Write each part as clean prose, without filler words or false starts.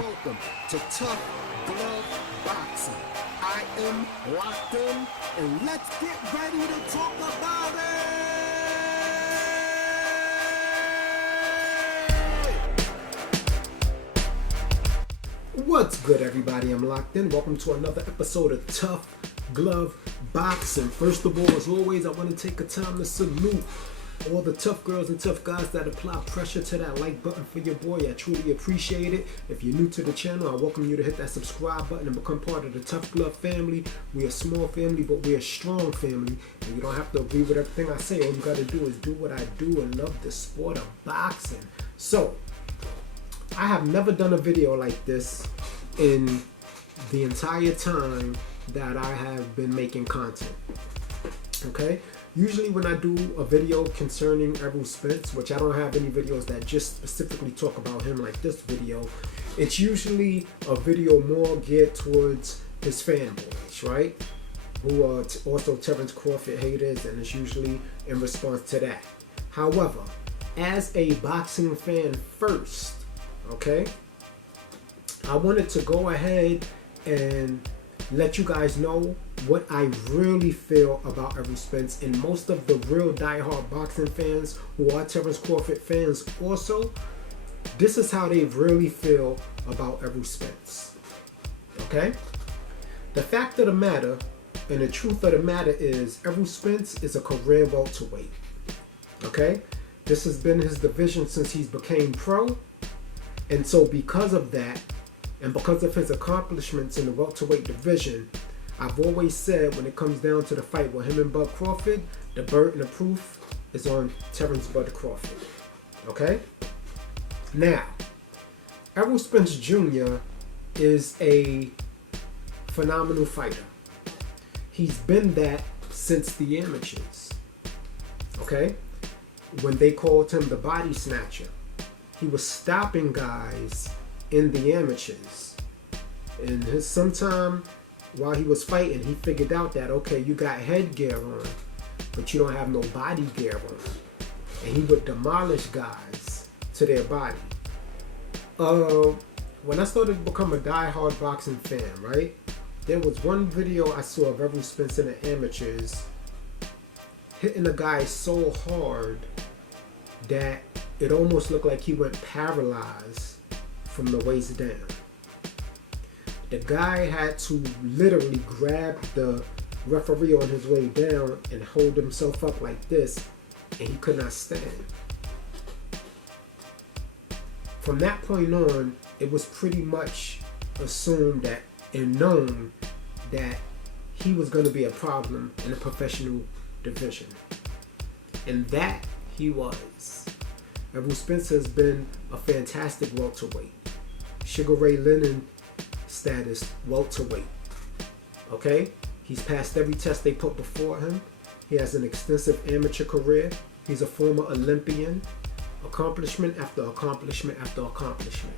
welcome to Tough Glove Boxing. I am locked in, and let's get ready to talk about it! What's good, everybody? I'm locked in. Welcome to another episode of Tough Glove Boxing. First of all, as always, I want to take a time to salute all the tough girls and tough guys that apply pressure to that like button for your boy. I truly appreciate it. If you're new to the channel, I welcome you to hit that subscribe button and become part of the Tough Glove family. We're a small family, but we're a strong family. And you don't have to agree with everything I say. All you got to do is do what I do and love the sport of boxing. So, I have never done a video like this in the entire time that I have been making content. Okay? Usually when I do a video concerning Errol Spence, which I don't have any videos that just specifically talk about him like this video, it's usually a video more geared towards his fanboys, right? Who are also Terrence Crawford haters, and it's usually in response to that. However, as a boxing fan first, okay, I wanted to go ahead and let you guys know what I really feel about Errol Spence, and most of the real diehard boxing fans who are Terrence Crawford fans also, this is how they really feel about Errol Spence. Okay? The fact of the matter and the truth of the matter is Errol Spence is a career welterweight. Okay? This has been his division since he's became pro, and so because of that, and because of his accomplishments in the welterweight division, I've always said when it comes down to the fight with him and Bud Crawford, the burden of proof is on Terrence Bud Crawford. Okay? Now, Errol Spence Jr. is a phenomenal fighter. He's been that since the amateurs. Okay? When they called him the body snatcher, he was stopping guys in the amateurs. And sometime while he was fighting, he figured out that, okay, you got headgear on, but you don't have no body gear on. And he would demolish guys to their body. When I started to become a diehard boxing fan, right, there was one video I saw of Errol Spence in the amateurs hitting a guy so hard that it almost looked like he went paralyzed from the waist down. The guy had to literally grab the referee on his way down and hold himself up like this, and he could not stand. From that point on, it was pretty much assumed that and known that he was going to be a problem in the professional division. And that he was. Errol Spence has been a fantastic welterweight. Sugar Ray Leonard status welterweight. Okay? He's passed every test they put before him. He has an extensive amateur career. He's a former Olympian. Accomplishment after accomplishment after accomplishment.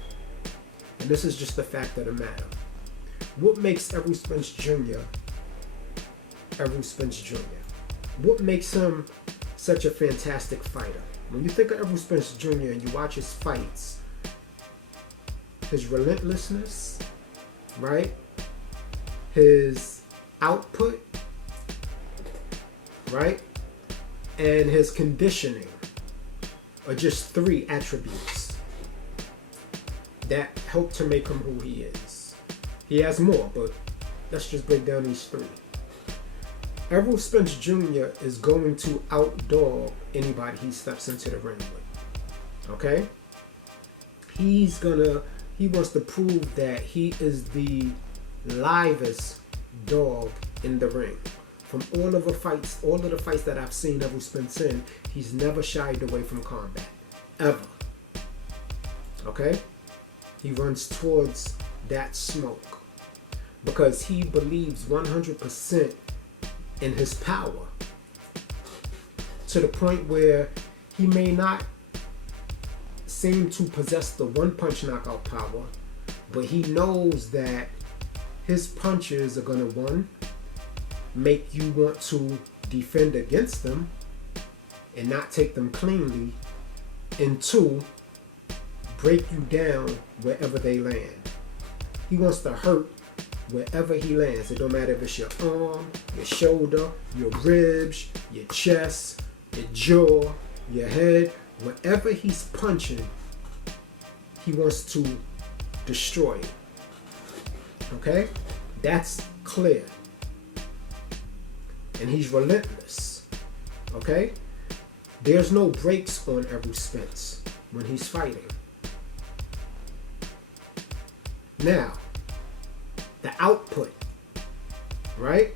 And this is just the fact of the matter. What makes Errol Spence Jr. Errol Spence Jr.? What makes him such a fantastic fighter? When you think of Errol Spence Jr. and you watch his fights, his relentlessness, right? His output, right? And his conditioning are just three attributes that help to make him who he is. He has more, but let's just break down these three. Errol Spence Jr. is going to outdog anybody he steps into the ring with. Okay? He wants to prove that he is the livest dog in the ring. From all of the fights that I've seen Errol Spence in, he's never shied away from combat. Ever. Okay? He runs towards that smoke because he believes 100% in his power, to the point where he may not seem to possess the one punch knockout power, but he knows that his punches are going to, one, make you want to defend against them and not take them cleanly, and two, break you down wherever they land. He wants to hurt wherever he lands. It don't matter if it's your arm, your shoulder, your ribs, your chest, your jaw, your head. Wherever he's punching, he wants to destroy it. Okay? That's clear. And he's relentless. Okay? There's no breaks on Errol Spence when he's fighting. Now, the output, right?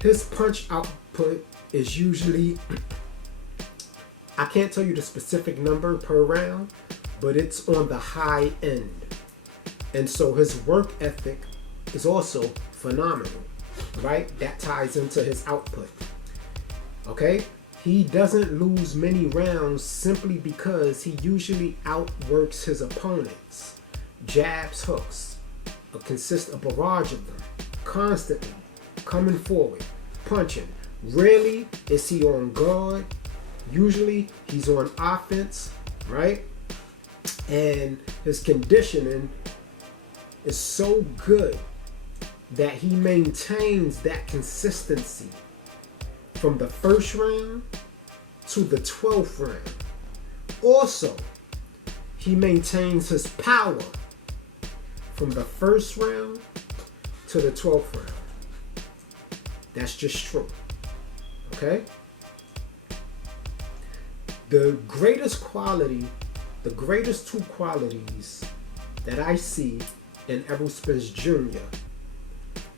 His punch output is usually, I can't tell you the specific number per round, but it's on the high end. And so his work ethic is also phenomenal, right? That ties into his output. Okay? He doesn't lose many rounds simply because he usually outworks his opponents. Jabs, hooks, consist a barrage of them, constantly coming forward, punching. Rarely is he on guard. Usually he's on offense, right? And his conditioning is so good that he maintains that consistency from the first round to the 12th round. Also, he maintains his power from the first round to the 12th round. That's just true. Okay? The greatest two qualities that I see in Errol Spence Jr.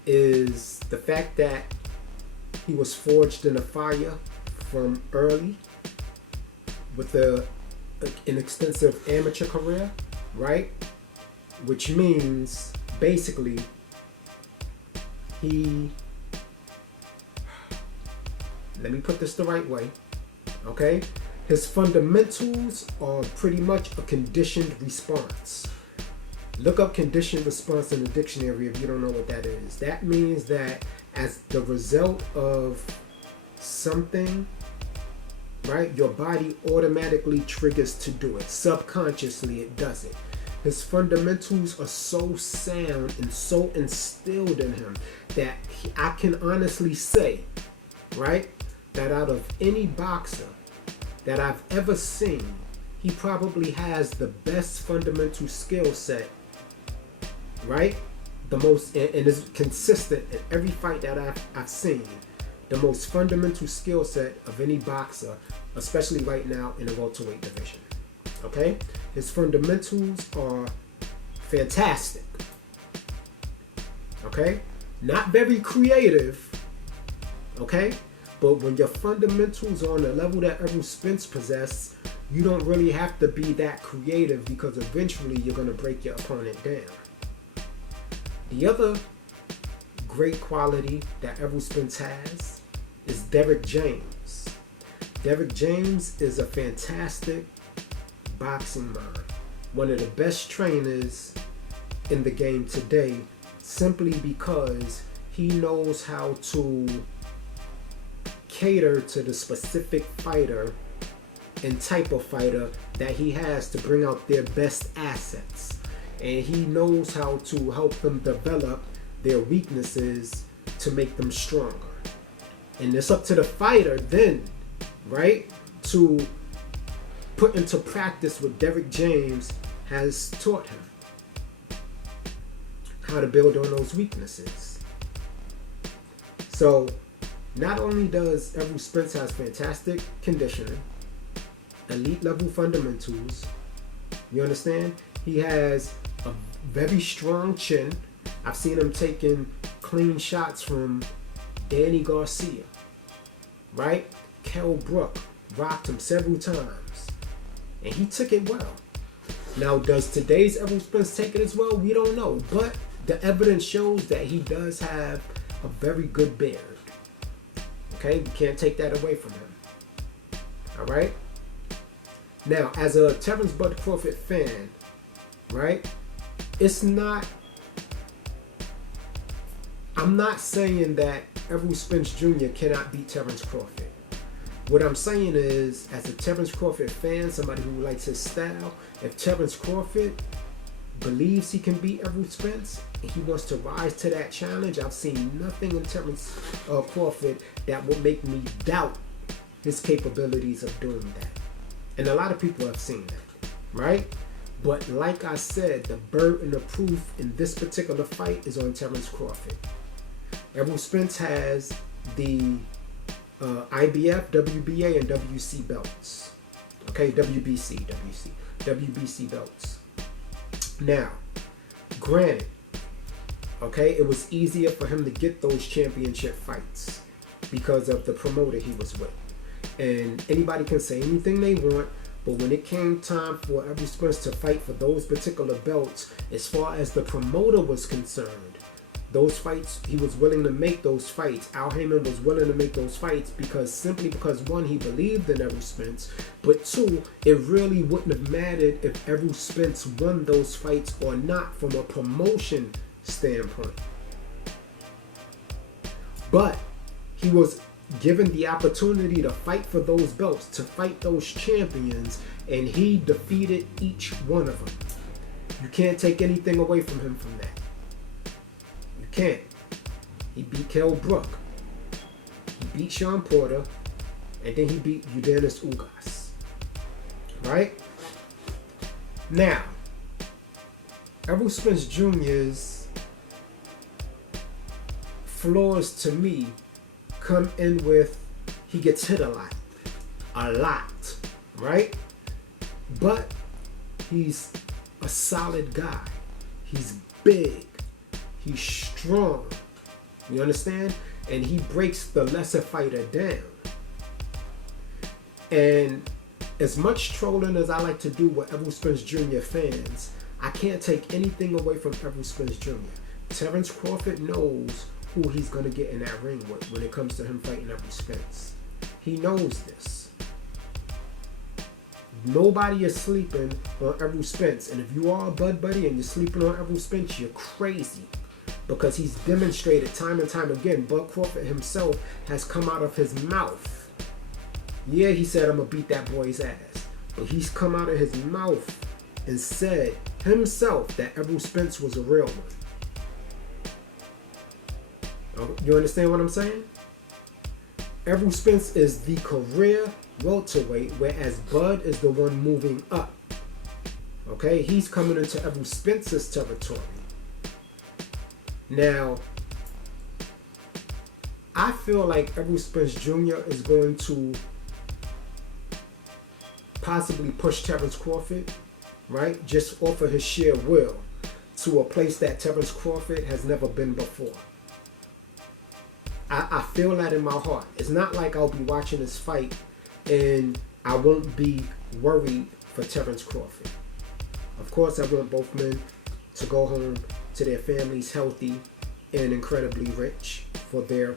is the fact that he was forged in a fire from early with an extensive amateur career, right? Which means basically let me put this the right way, okay? His fundamentals are pretty much a conditioned response. Look up conditioned response in the dictionary if you don't know what that is. That means that as the result of something, right, your body automatically triggers to do it. Subconsciously, it does it. His fundamentals are so sound and so instilled in him that I can honestly say, right, that out of any boxer that I've ever seen, he probably has the best fundamental skill set, right? The most, and is consistent in every fight that I've seen. The most fundamental skill set of any boxer, especially right now in the welterweight division. Okay? His fundamentals are fantastic. Okay? Not very creative. Okay? But when your fundamentals are on the level that Errol Spence possesses, you don't really have to be that creative because eventually you're going to break your opponent down. The other great quality that Errol Spence has is Derrick James. Derrick James is a fantastic boxing mind. One of the best trainers in the game today, simply because he knows how to cater to the specific fighter and type of fighter that he has to bring out their best assets. And he knows how to help them develop their weaknesses to make them stronger. And it's up to the fighter then, right, to put into practice what Derrick James has taught him. How to build on those weaknesses. So, not only does Errol Spence has fantastic conditioning, elite level fundamentals, you understand? He has a very strong chin. I've seen him taking clean shots from Danny Garcia, right? Kell Brook rocked him several times, and he took it well. Now, does today's Errol Spence take it as well? We don't know, but the evidence shows that he does have a very good beard. Okay, we can't take that away from him. All right. Now, as a Terrence Bud Crawford fan, right? I'm not saying that Errol Spence Jr. cannot beat Terrence Crawford. What I'm saying is, as a Terence Crawford fan, somebody who likes his style, if Terence Crawford believes he can beat Errol Spence and he wants to rise to that challenge, I've seen nothing in Terence Crawford that will make me doubt his capabilities of doing that. And a lot of people have seen that, right? But like I said, the burden of proof in this particular fight is on Terence Crawford. Errol Spence has the IBF, WBA, and WC belts. Okay, WBC belts. Now, granted, okay, it was easier for him to get those championship fights because of the promoter he was with. And anybody can say anything they want, but when it came time for Errol Spence to fight for those particular belts, as far as the promoter was concerned, those fights, he was willing to make those fights. Al Heyman was willing to make those fights simply because one, he believed in Errol Spence, but two, it really wouldn't have mattered if Errol Spence won those fights or not from a promotion standpoint. But he was given the opportunity to fight for those belts, to fight those champions, and he defeated each one of them. You can't take anything away from him from that. Can't. He beat Kell Brook. He beat Sean Porter. And then he beat Yordenis Ugas. Right? Now, Errol Spence Jr.'s flaws to me come in with he gets hit a lot. Right? But he's a solid guy. He's big. He's strong. You understand? And he breaks the lesser fighter down. And as much trolling as I like to do with Errol Spence Jr. fans, I can't take anything away from Errol Spence Jr. Terence Crawford knows who he's going to get in that ring with when it comes to him fighting Errol Spence. He knows this. Nobody is sleeping on Errol Spence. And if you are a Bud Buddy and you're sleeping on Errol Spence, you're crazy. Because he's demonstrated time and time again, Bud Crawford himself has come out of his mouth. Yeah, he said, I'm going to beat that boy's ass. But he's come out of his mouth and said himself that Errol Spence was a real one. You understand what I'm saying? Errol Spence is the career welterweight, whereas Bud is the one moving up. Okay, he's coming into Errol Spence's territory. Now, I feel like Errol Spence Jr. is going to possibly push Terence Crawford, right? Just off of his sheer will to a place that Terence Crawford has never been before. I feel that in my heart. It's not like I'll be watching this fight and I won't be worried for Terence Crawford. Of course, I want both men to go home to their families healthy and incredibly rich for their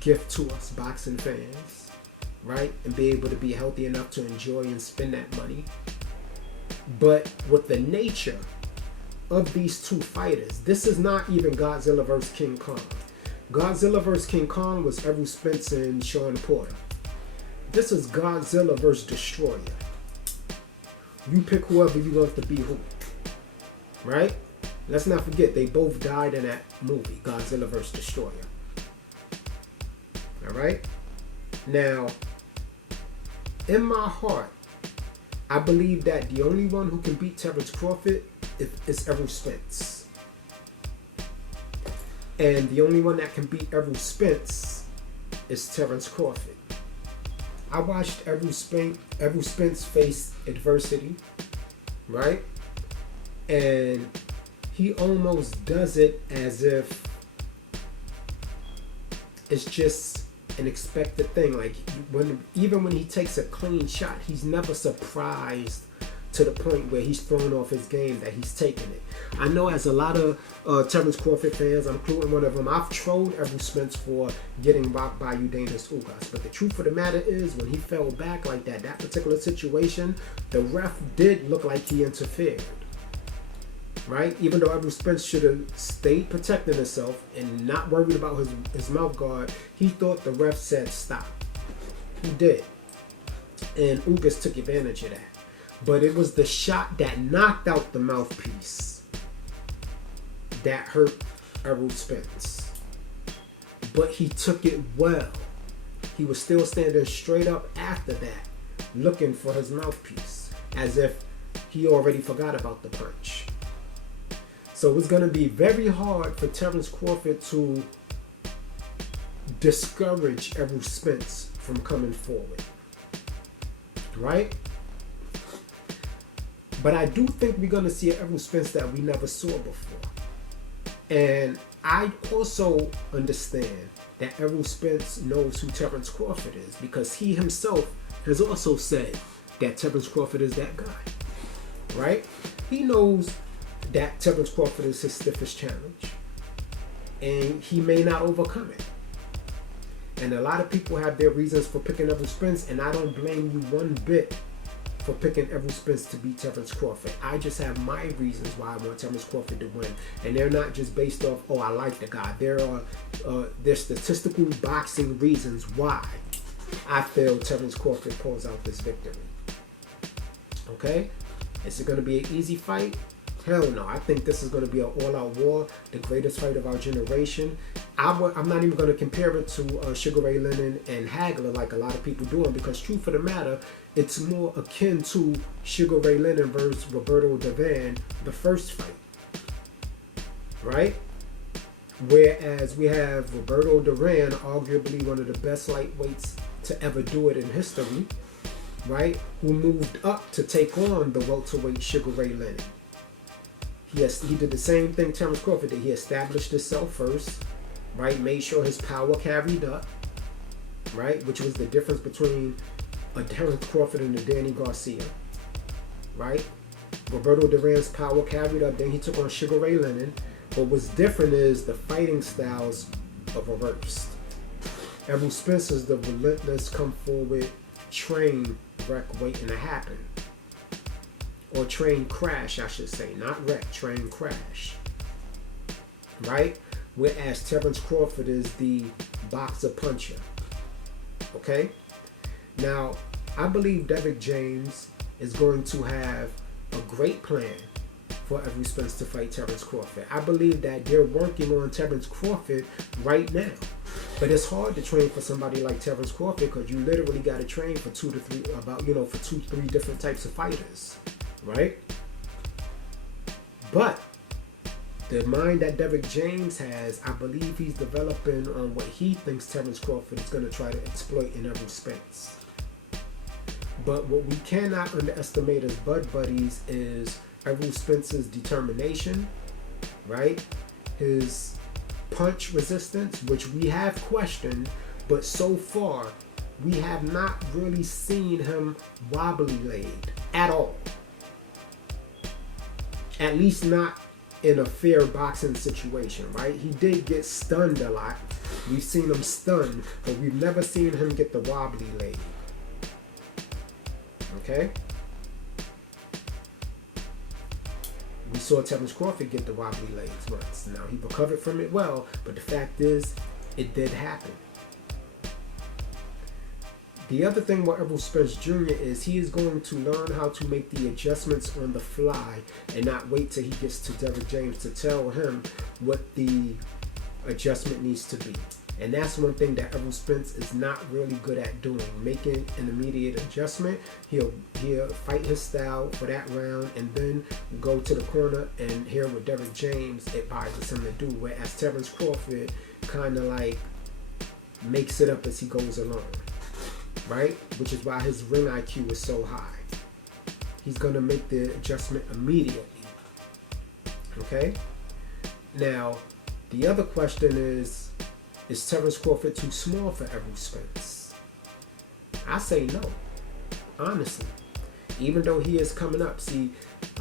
gift to us boxing fans, right? And be able to be healthy enough to enjoy and spend that money. But with the nature of these two fighters, this is not even Godzilla vs. King Kong. Godzilla vs. King Kong was Errol Spence and Sean Porter. This is Godzilla vs. Destroyer. You pick whoever you want to be who, right? Let's not forget, they both died in that movie, Godzilla vs. Destroyer. Alright? Now, in my heart, I believe that the only one who can beat Terence Crawford is Errol Spence. And the only one that can beat Errol Spence is Terence Crawford. I watched Errol Spence face adversity, right? And he almost does it as if it's just an expected thing. Like even when he takes a clean shot, he's never surprised to the point where he's thrown off his game that he's taking it. I know as a lot of Terence Crawford fans, I'm including one of them, I've trolled Errol Spence for getting rocked by Yordenis Ugas. But the truth of the matter is, when he fell back like that particular situation, the ref did look like he interfered. Right? Even though Errol Spence should have stayed protecting himself and not worried about his mouth guard, he thought the ref said stop. He did. And Ugas took advantage of that. But it was the shot that knocked out the mouthpiece that hurt Errol Spence. But he took it well. He was still standing straight up after that, looking for his mouthpiece, as if he already forgot about the punch. So it's going to be very hard for Terence Crawford to discourage Errol Spence from coming forward. Right? But I do think we're going to see an Errol Spence that we never saw before. And I also understand that Errol Spence knows who Terence Crawford is, because he himself has also said that Terence Crawford is that guy. Right? He knows that Terence Crawford is his stiffest challenge, and he may not overcome it. And a lot of people have their reasons for picking Errol Spence, and I don't blame you one bit for picking Errol Spence to beat Terence Crawford. I just have my reasons why I want Terence Crawford to win, and they're not just based off, oh, I like the guy. There's statistical boxing reasons why I feel Terence Crawford pulls out this victory. Okay? Is it going to be an easy fight? Hell no. I think this is going to be an all-out war, the greatest fight of our generation. I'm not even going to compare it to Sugar Ray Leonard and Hagler like a lot of people do, because truth of the matter, it's more akin to Sugar Ray Leonard versus Roberto Duran, the first fight. Right? Whereas we have Roberto Duran, arguably one of the best lightweights to ever do it in history, right? Who moved up to take on the welterweight Sugar Ray Leonard. He did the same thing Terence Crawford did. He established himself first, right? Made sure his power carried up, right? Which was the difference between a Terence Crawford and a Danny Garcia, right? Roberto Duran's power carried up. Then he took on Sugar Ray Leonard. But what's different is the fighting styles are reversed. Errol Spence is the relentless, come forward, train, wreck, waiting to happen. Or train crash, I should say. Not wreck, train crash. Right? Whereas Terence Crawford is the boxer puncher. Okay? Now, I believe Derrick James is going to have a great plan for Errol Spence to fight Terence Crawford. I believe that they're working on Terence Crawford right now. But it's hard to train for somebody like Terence Crawford, because you literally got to train for 2 to 3 different types of fighters. Right? But the mind that Derrick James has, I believe he's developing on what he thinks Terence Crawford is going to try to exploit in Errol Spence. But what we cannot underestimate as Bud Buddies is Errol Spence's determination, right? His punch resistance, which we have questioned, but so far we have not really seen him wobbly laid at all. At least not in a fair boxing situation, right? He did get stunned a lot. We've seen him stunned, but we've never seen him get the wobbly leg. Okay? We saw Terence Crawford get the wobbly legs once. Now, he recovered from it well, but the fact is, it did happen. The other thing with Errol Spence Jr. is he is going to learn how to make the adjustments on the fly and not wait till he gets to Derrick James to tell him what the adjustment needs to be. And that's one thing that Errol Spence is not really good at doing, making an immediate adjustment. He'll fight his style for that round and then go to the corner and hear what Derrick James advises him to do. Whereas Terence Crawford kind of like makes it up as he goes along. Right? Which is why his ring IQ is so high. He's going to make the adjustment immediately. Okay? Now, the other question is Terence Crawford too small for Errol Spence? I say no. Honestly. Even though he is coming up. See,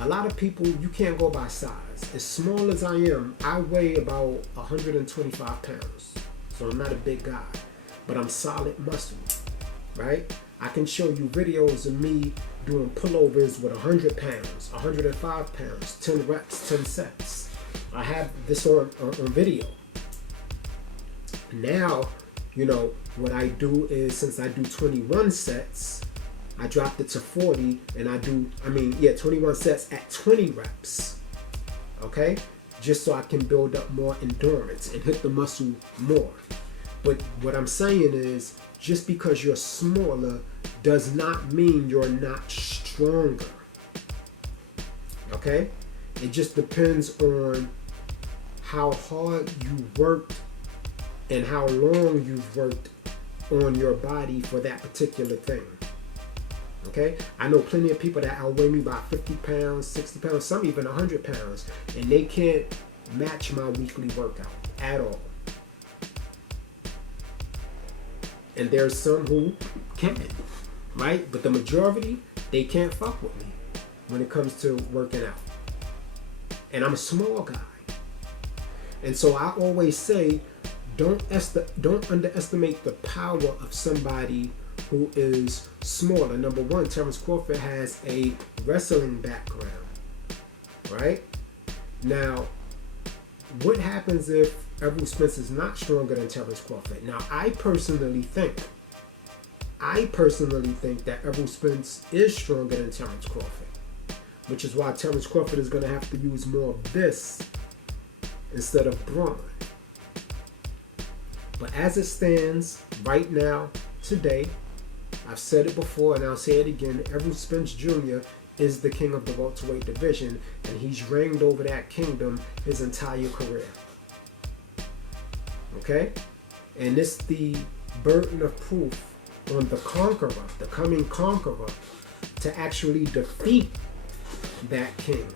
a lot of people, you can't go by size. As small as I am, I weigh about 125 pounds. So I'm not a big guy. But I'm solid muscle. Right? I can show you videos of me doing pullovers with 100 pounds, 105 pounds, 10 reps, 10 sets. I have this on video. Now, what I do is, since I do 21 sets, I dropped it to 40, and 21 sets at 20 reps. Okay? Just so I can build up more endurance and hit the muscle more. But what I'm saying is, just because you're smaller does not mean you're not stronger. Okay? It just depends on how hard you worked and how long you've worked on your body for that particular thing. Okay? I know plenty of people that outweigh me by 50 pounds, 60 pounds, some even 100 pounds, and they can't match my weekly workout at all. And there's some who can, right? But the majority, they can't fuck with me when it comes to working out. And I'm a small guy. And so I always say, don't underestimate the power of somebody who is smaller. Number one, Terrence Crawford has a wrestling background, right? Now, what happens if Errol Spence is not stronger than Terrence Crawford? Now, I personally think that Errol Spence is stronger than Terrence Crawford, which is why Terrence Crawford is going to have to use more of this instead of brawn. But as it stands right now, today, I've said it before and I'll say it again, Errol Spence Jr. is the king of the welterweight division, and he's reigned over that kingdom his entire career. Okay? And it's the burden of proof on the conqueror, the coming conqueror, to actually defeat that king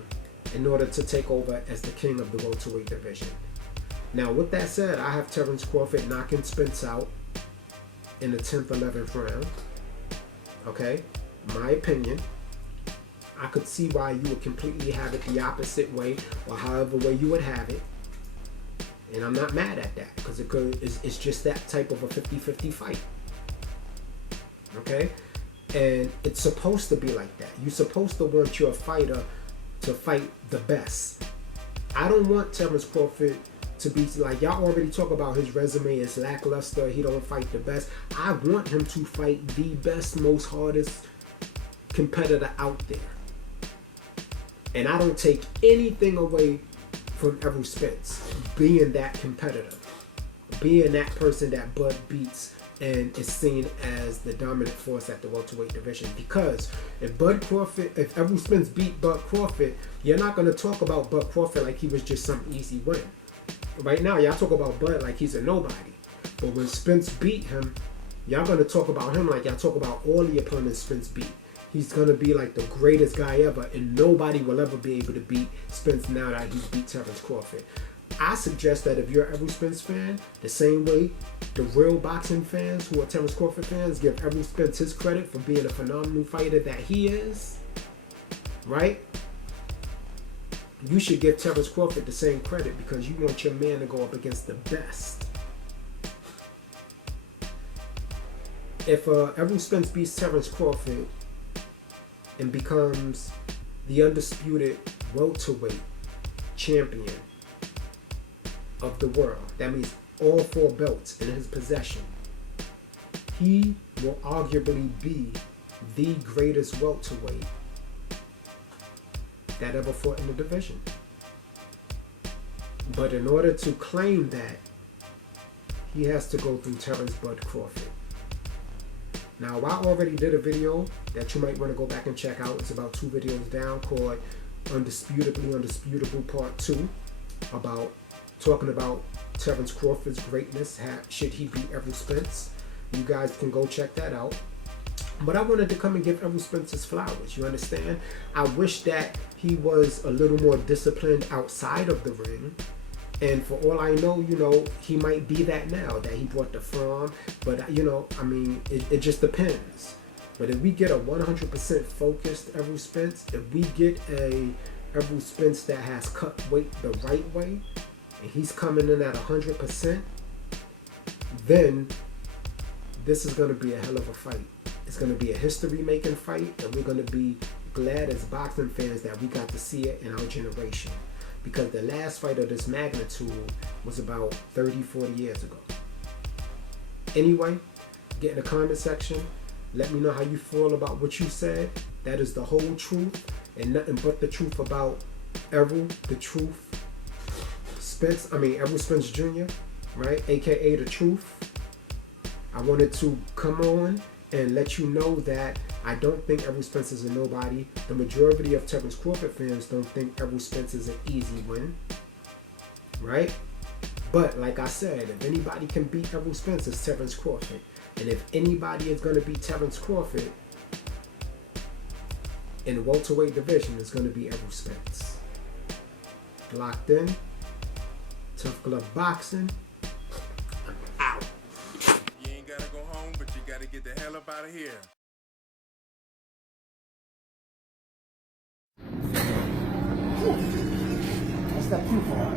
in order to take over as the king of the welterweight division. Now, with that said, I have Terrence Crawford knocking Spence out in the 10th, 11th round. Okay? My opinion. I could see why you would completely have it the opposite way, or however way you would have it. And I'm not mad at that, because it's just that type of a 50-50 fight. Okay? And it's supposed to be like that. You're supposed to want your fighter to fight the best. I don't want Terrence Crawford to be like, y'all already talk about his resume is lackluster, he don't fight the best. I want him to fight the best, most hardest competitor out there. And I don't take anything away from Errol Spence being that competitor, being that person that Bud beats and is seen as the dominant force at the welterweight division. Because if Errol Spence beat Bud Crawford, you're not going to talk about Bud Crawford like he was just some easy win. Right now, y'all talk about Bud like he's a nobody. But when Spence beat him, y'all going to talk about him like y'all talk about all the opponents Spence beat. He's going to be like the greatest guy ever, and nobody will ever be able to beat Spence now that he's beat Terrence Crawford. I suggest that if you're an Errol Spence fan, the same way the real boxing fans who are Terrence Crawford fans give Errol Spence his credit for being a phenomenal fighter that he is, right? You should give Terrence Crawford the same credit, because you want your man to go up against the best. If Errol Spence beats Terrence Crawford and becomes the undisputed welterweight champion of the world, that means all 4 belts in his possession, he will arguably be the greatest welterweight that ever fought in the division. But in order to claim that, he has to go through Terrence Bud Crawford. Now, I already did a video that you might want to go back and check out. It's about 2 videos down, called Undisputably Undisputable Part 2, about talking about Terrence Crawford's greatness. Should he beat Errol Spence? You guys can go check that out. But I wanted to come and give Errol Spence his flowers, you understand? I wish that he was a little more disciplined outside of the ring. And for all I know, he might be that now, that he brought the farm. But, it just depends. But if we get a 100% focused Errol Spence, if we get a Errol Spence that has cut weight the right way, and he's coming in at 100%, then this is going to be a hell of a fight. It's going to be a history-making fight, and we're going to be glad as boxing fans that we got to see it in our generation. Because the last fight of this magnitude was about 30, 40 years ago. Anyway, get in the comment section. Let me know how you feel about what you said. That is the whole truth and nothing but the truth about Errol, the truth. Errol Spence Jr., right? AKA the truth. I wanted to come on and let you know that I don't think Errol Spence is a nobody. The majority of Terrence Crawford fans don't think Errol Spence is an easy win, right? But like I said, if anybody can beat Errol Spence, it's Terrence Crawford. And if anybody is going to beat Terrence Crawford in the welterweight division, it's going to be Errol Spence. Locked in. Tough Glove Boxing. I'm out. You ain't gotta go home, but you gotta get the hell up out of here. That's that too far.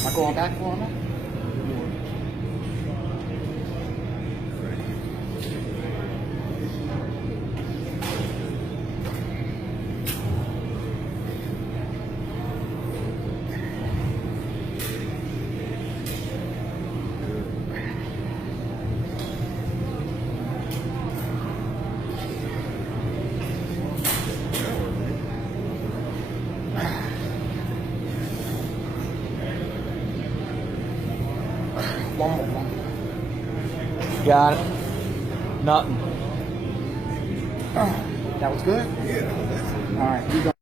Am I going back for him? One more. Got it. Nothing. That was good? Yeah. All right. You go.